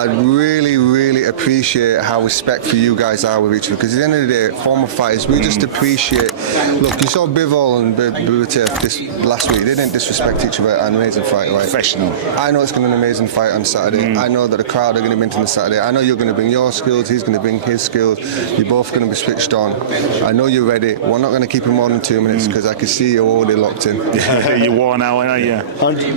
I really, really appreciate how respectful you guys are with each other. Because at the end of the day, former fighters, we just appreciate. Look, you saw Bivol and Buvatev this last week. They didn't disrespect each other. An amazing fight, right? Professional. I know it's going to be an amazing fight on Saturday. I know that the crowd are going to be into the Saturday. I know you're going to bring your skills. He's going to bring his skills. You're both going to be switched on. I know you're ready. We're not going to keep it more than 2 minutes because I can see you're already locked in. You're worn out, aren't you?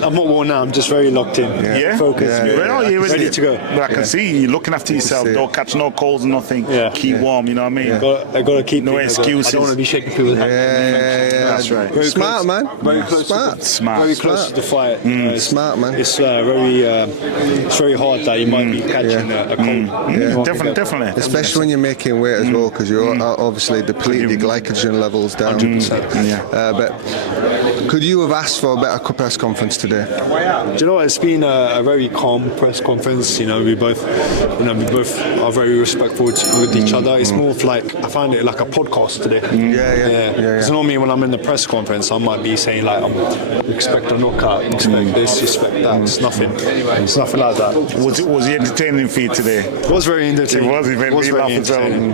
I'm not worn out. I'm just very locked in. Yeah? Focused. You're ready to go. But I can see you looking after yourself. Don't catch no colds or nothing. Keep warm, you know what I mean? I got to keep no excuses. I don't want to be shaking people's hands. That's right. Very Smart, close. man. Very close. Smart. Very close to the fight. Smart, man. It's very hard that you might be catching a cold. Definitely. Especially when you're making weight as well, because you're obviously depleting your glycogen levels down. 100%. But could you have asked for a better press conference today? Do you know what? It's been a very calm press conference. We both are very respectful with each other. It's more of like I find it like a podcast today. Because normally when I'm in the press conference, I might be saying like, expect a knockout, expect this, expect that. It's nothing like that. Was he entertaining for you today? It was very entertaining. It was very entertaining.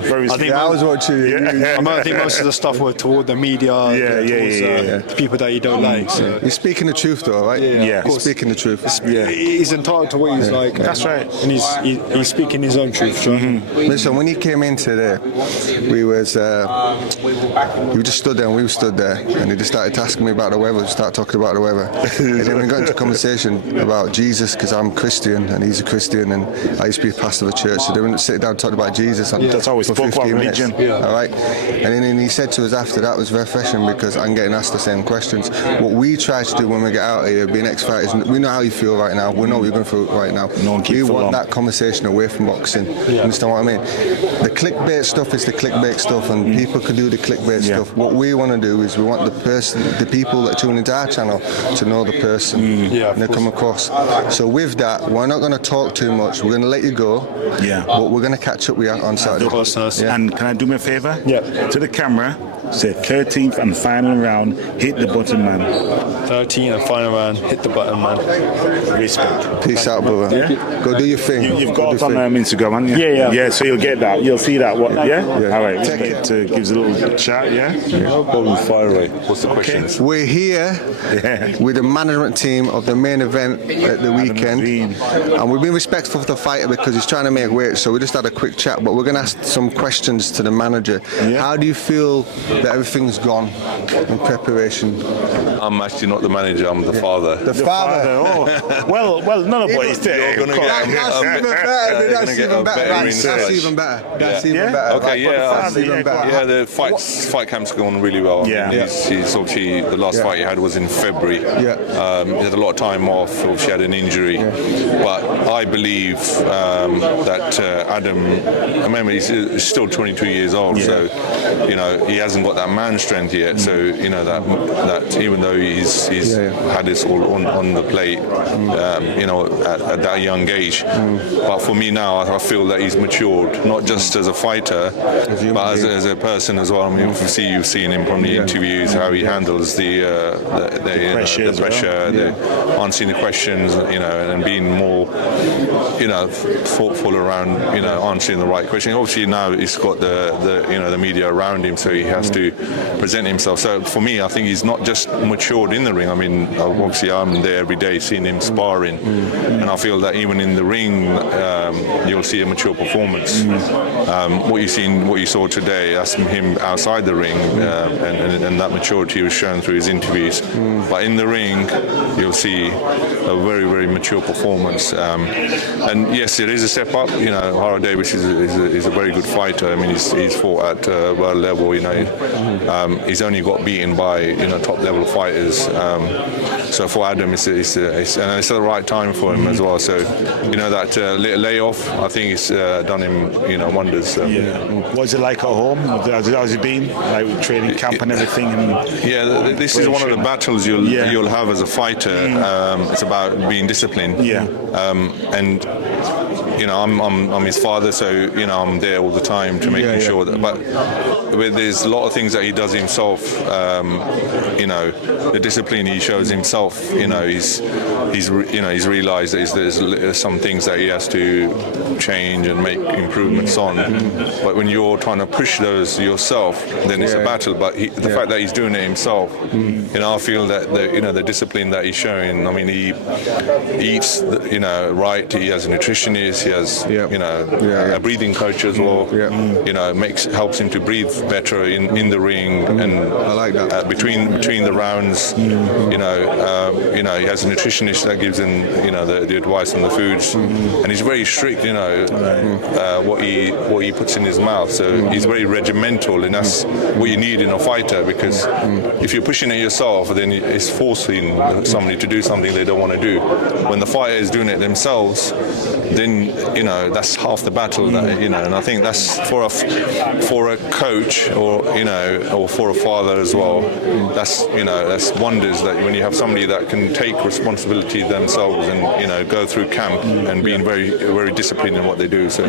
I was watching you. I think most of the stuff were toward the media, towards people that you don't like. So. You're speaking the truth, though, right? Yeah. You're speaking the truth. He's entitled to what he's like. That's right. And he's speaking his own truth. Listen, when he came in today, he just stood there and we stood there, and he just started asking me about the weather. We started talking about the weather, and then we got into a conversation about Jesus because I'm Christian and he's a Christian, and I used to be a pastor of a church. So they went to sit down and talk about Jesus. That's always for spoke about 15 minutes. religion. All right, and then he said to us after that was refreshing because I'm getting asked the same questions. What we try to do when we get out here, being ex-fighters, we know how you feel right now. We know what you're going through right now. We want that conversation away from boxing. You understand what I mean? The clickbait stuff is the clickbait stuff, and people can do the clickbait stuff. What we want to do is we want the people that tune into our channel to know the person and they come across. So with that, we're not going to talk too much. We're going to let you go. But we're going to catch up with you on Saturday. And can I do me a favour? Yeah. To the camera, say 13th and final round, hit the button, man. 13th and final round, hit the button, man. Respect. Peace out, brother. Go do your thing. You've got it on Instagram, haven't you? Yeah, so you'll get that. You'll see that. All right, respect. Gives a little chat, No problem, fire away. What's the questions? We're here with the management team of the main event at the weekend, and we've been respectful of the fighter because he's trying to make weight, so we just had a quick chat, but we're going to ask some questions to the manager. How do you feel that everything's gone in preparation? I'm actually not the manager, I'm the father. The father. Oh. Well, none of what he's You're going to get That's even better. That's even better. Okay, the fight camp's going really well. He's obviously, the last fight he had was in February. He had a lot of time off, obviously had an injury. But I believe that Adam, remember he's still 22 years old, so he hasn't got that man strength yet. So that even though he's had this all on the plate, at that young age. But for me now, I feel that he's matured, not just as a fighter, but as a person as well. I mean, you've seen him from the interviews, how he handles the pressure, answering the questions, and being more, thoughtful around, answering the right question. Obviously now he's got the media around him, so he has to present himself. So for me, I think he's not just matured in the ring. I mean, obviously I'm there every day seeing him sparring, and I feel that even in the ring, you'll see a mature performance. What you saw today, that's him outside the ring, and that maturity was shown through his interviews. But in the ring, you'll see a very, very mature performance. And yes, it is a step up. Haro Davies is a very good fighter. I mean, he's fought at world level. He's only got beaten by top level fighters. So for Adam, it's the right time for him as well. So that layoff, I think it's done him wonders. What's it like at home? How's it been? Like with training camp and everything? This is one of the battles you'll have as a fighter. It's about being disciplined. And I'm his father, so I'm there all the time to making sure that. But there's a lot of things that he does himself. The discipline he shows himself. He's realised that there's some things that he has to change and make improvements on. But when you're trying to push those yourself, then it's a battle. But the fact that he's doing it himself, I feel that the discipline that he's showing. I mean, he eats, right. He has a nutritionist. He has, a breathing coach as well. Helps him to breathe better in the ring, and I like that. Between the rounds. He has a nutritionist that gives him, the advice on the foods, and he's very strict. What he puts in his mouth. So he's very regimental, and that's what you need in a fighter, because if you're pushing it yourself, then it's forcing somebody to do something they don't want to do. When the fighter is doing it themselves, then that's half the battle. And I think that's for a coach or for a father as well. That's wonders that when you have somebody that can take responsibility themselves and go through camp and being very very disciplined in what they do. So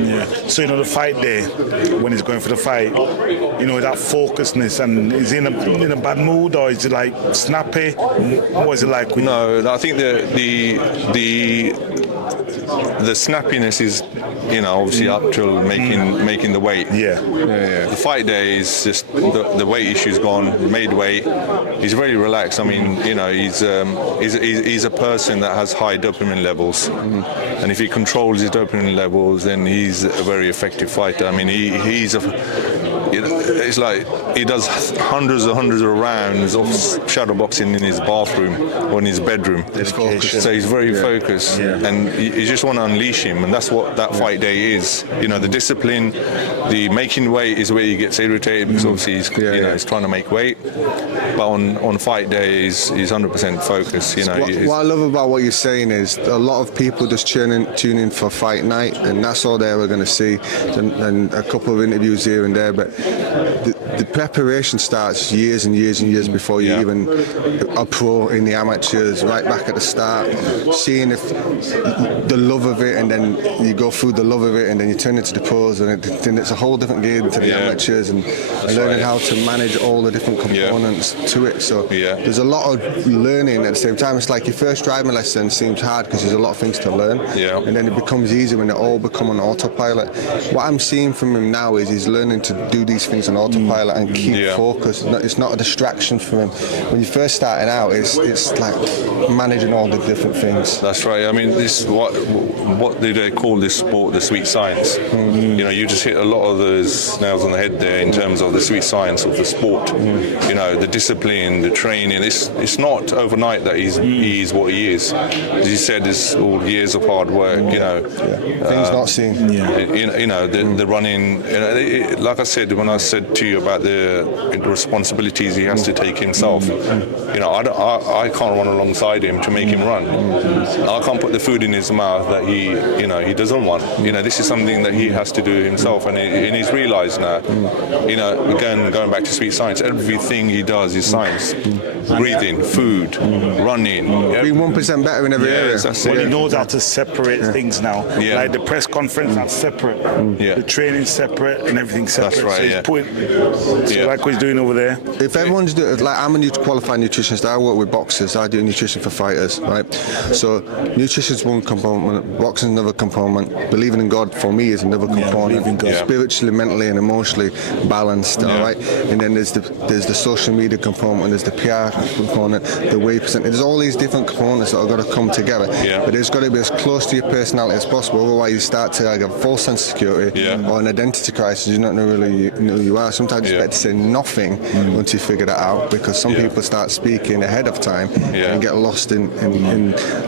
the fight day, when he's going for the fight, that focusedness, and is he in a bad mood, or is it like snappy? What is it like? No, I think the snappiness is, obviously up till making the weight. The fight day is just the weight issue's gone, made weight. He's very relaxed. I mean, he's a person that has high dopamine levels, and if he controls his dopamine levels, then he's a very effective fighter. I mean, it's like he does hundreds of rounds of shadow boxing in his bathroom or in his bedroom. So he's very focused, and you just want to unleash him, and that's what that fight day is. The discipline, the making weight is where he gets irritated, because obviously he's trying to make weight. But on fight day, he's 100% focused. What I love about what you're saying is a lot of people just tune in for fight night, and that's all they were going to see, and a couple of interviews here and there. But the preparation starts years and years and years before you even are pro in the amateurs. Right back at the start, seeing if the love of it, and then you go through the love of it, and then you turn into the pros, and then it's a whole different game to the amateurs, and learning how to manage all the different components to it. So there's a lot of learning at the same time. It's like your first driving lesson seems hard because there's a lot of things to learn, and then it becomes easy when they all become on autopilot. What I'm seeing from him now is he's learning to do these things on autopilot and keep focused. It's not a distraction for him. When you're first starting out, it's like managing all the different things. That's right. I mean, this what do they call this sport? The sweet science. You just hit a lot of those nails on the head there in terms of the sweet science of the sport. The discipline, the training. It's not overnight that he's what he is. As you said, it's all years of hard work. Things not seen. The running. Like I said, when I said to you about the responsibilities he has to take himself, I can't run alongside him to make him run. I can't put the food in his mouth that he doesn't want. This is something that he has to do himself, and he's realised now. Again, going back to sweet science, everything he does is science. Breathing, food, running. Being 1% better in every area. He knows how to separate things now. Like the press conference, that's separate. The training separate, and everything's separate. That's right. So like what he's doing over there. If everyone's doing, like, I'm a qualified nutritionist. I work with boxers. I do nutrition for fighters, right? So nutrition's one component, boxing's another component. Believing in God for me is another component. Spiritually, mentally, and emotionally balanced. All right. And then there's the social media component. There's the PR component. The weight percent. There's all these different components that are going to come together. But it's got to be as close to your personality as possible. Otherwise, you start to have a false sense of security or an identity crisis. You're not really know who you are. Sometimes it's better to say nothing once you figure that out, because some people start speaking ahead of time and get lost in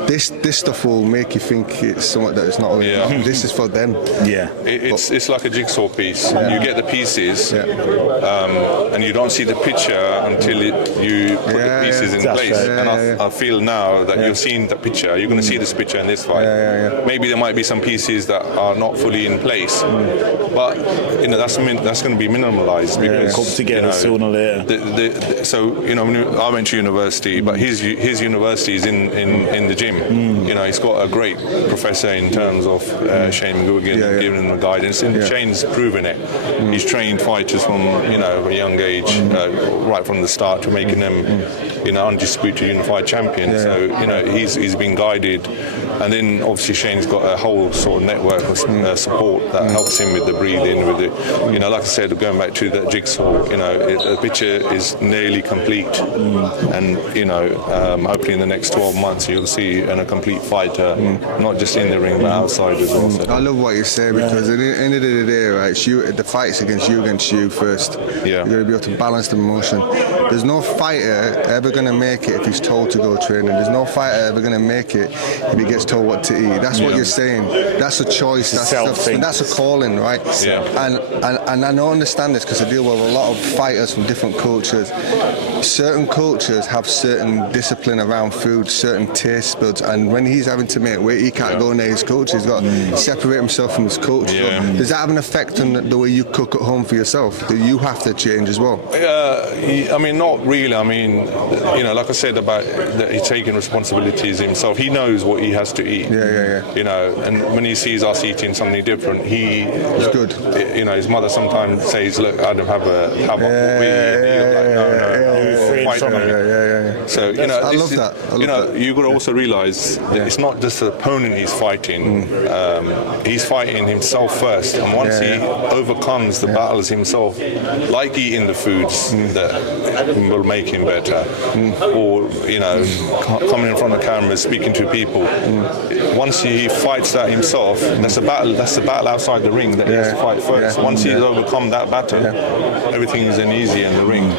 this stuff will make you think it's something that it's not really this is for them. It's like a jigsaw piece. You get the pieces and you don't see the picture until you put the pieces in That's place. right. And I feel now that you've seen the picture, you're going to see this picture in this fight. Maybe there might be some pieces that are not fully in place, but that's going to be minimalized because come together sooner or later. So I went to university, but his university is in the gym. He's got a great professor in terms of Shane McGuigan giving him the guidance, and Shane's proven it. He's trained fighters from a young age, right from the start, to making them undisputed unified champions. So he's been guided, and then obviously Shane's got a whole sort of network of support that helps him with the breathing, with it. Like I said, going back to that jigsaw, the picture is nearly complete, and hopefully in the next 12 months you'll see a complete fighter, not just in the ring but outside as well. So. I love what you say, because at the end of the day, right, it's you, the fight's against you first. You're going to be able to balance the emotion. There's no fighter ever going to make it if he's told to go training. There's no fighter ever going to make it if he gets told what to eat. That's what you're saying. That's a choice. That's a calling, right? And I don't understand this because I deal with a lot of fighters from different cultures. Certain cultures have certain discipline around food, certain taste buds, and when he's having to make weight, he can't go near his culture. He's got to separate himself from his culture. Does that have an effect on the way you cook at home for yourself? Do you have to change as well? I mean, not really. I mean, like I said about that, he's taking responsibilities himself. He knows what he has to eat. And when he sees us eating something different, it's good. His mother sometimes says, "Look, Adam, have what we eat." And he's like, no. So I love that. You've got to also realise that it's not just the opponent he's fighting. He's fighting himself first, and once he overcomes the battles himself, like eating the foods that will make him better, or coming in front of cameras, speaking to people. Once he fights that himself, that's the battle outside the ring that he has to fight first. Once he's overcome that battle, everything is then easy in the ring.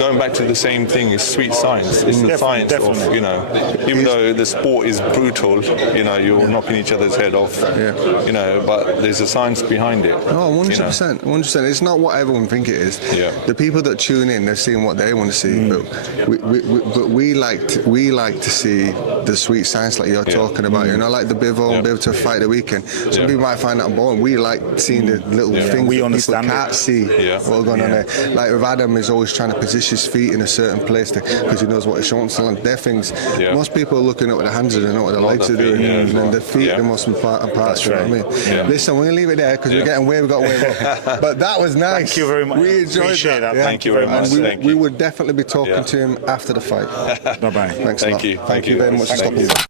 Going back to the same thing, is sweet science. It's the science of, even though the sport is brutal, you're knocking each other's head off, but there's a science behind it. Oh, 100%. 100%. It's not what everyone think it is. The people that tune in, they're seeing what they want to see, but we like to see the sweet science like you're talking about. Like the Bivol and Biv to fight the weekend. Some people might find that boring. We like seeing the little things we that understand people can't see what's going on there. Like with Adam, is always trying to position his feet in a certain place because he knows what his wants to land. They're things. Most people are looking at what the hands are doing, not what the legs are doing, and the feet are the most important part. You know what I mean? Listen, we're gonna leave it there because we're getting way. We got way more. But that was nice. Thank you very much. We enjoyed that. Thank you very much. We would definitely be talking to him after the fight. Bye bye. Thanks. Thank you. Thank you very much for stopping by.